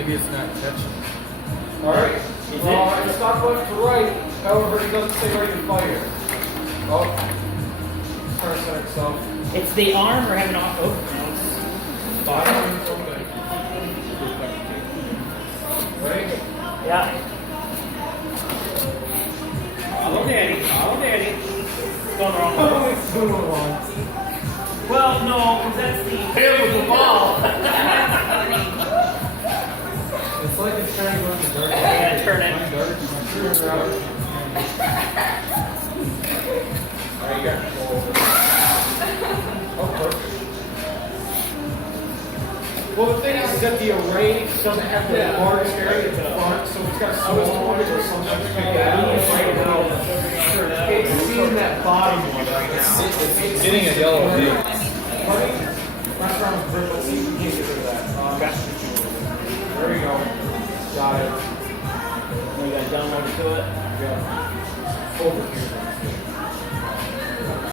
Maybe it's not catching. Alright. Well, it's not left to right. However, it doesn't say ready to fire. Oh. Trying to set itself. It's the arm or having off. Oh, no, it's bottom. Right? Yeah. Follow daddy. Follow daddy. Going the wrong way. It's going along. Well, no, because that's the tail of the ball. It's like it's trying to go in the dirt. Yeah, turn it. Turn it around. Alright, you got control over it. Oh, perfect. Well, the thing is that the array doesn't have the largest area at the front, so it's got small ones or sometimes big out. It's seeing that bottom one right now. It's getting a yellow big. Buddy, mess around with Brittle, see if we can't get rid of that. There you go. Got it. We got download to it. Yeah. Over here.